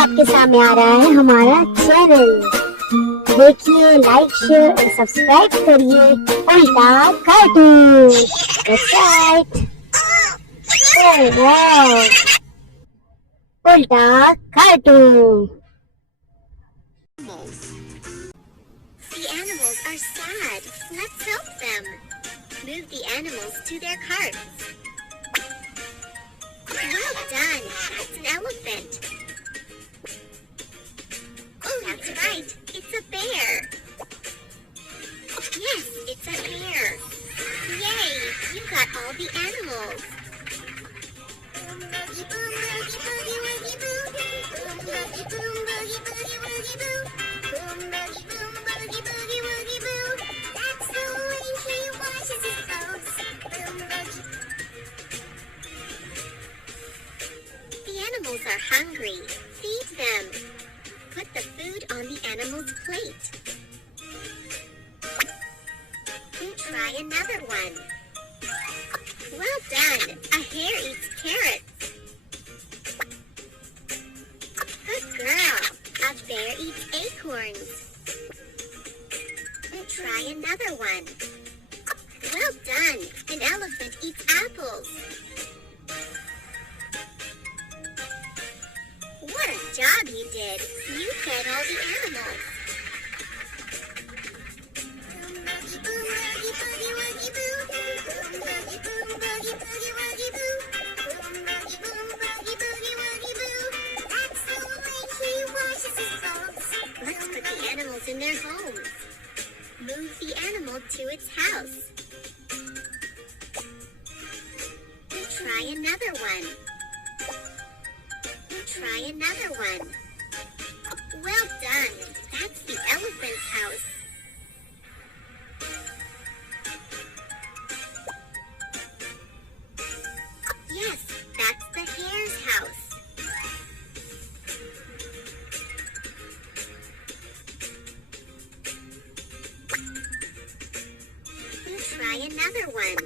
आपके सामने आ रहा है हमारा चैनल। देखिए, लाइक शेयर और सब्सक्राइब करिए उल्टा cartoon. That's right. Oh wow, उल्टा cartoon. The animals are sad. Let's help them. Move the animals to their carts. Well done. It's an elephant. Oh, that's right. It's a bear. Yes, it's a bear. Yay! You got all the animals. Boom boogie boom boogie boogie woogie boo. Boom boogie boom boogie boogie woogie boo. Boom boogie boom boogie boogie woogie boo. That's the way he washes his clothes. Boom boogie. The animals are hungry. Feed them. Put the food on the animal's plate. Try another one. Well done. A hare eats carrots. Good girl. A bear eats acorns. Try another one. Well done. An elephant eats apples. What a job you did. You fed all the animals. Boom boogie boogie woogie boo. Boom boogie boom boogie boogie woogie boo. Boom boogie boom boogie boogie woogie boo. That's the way he washes his clothes. Let's put the animals in their homes. Move the animal to its house. Try another one. Try another one. Well done. That's the elephant's house. Yes, that's the hare's house. Try another one.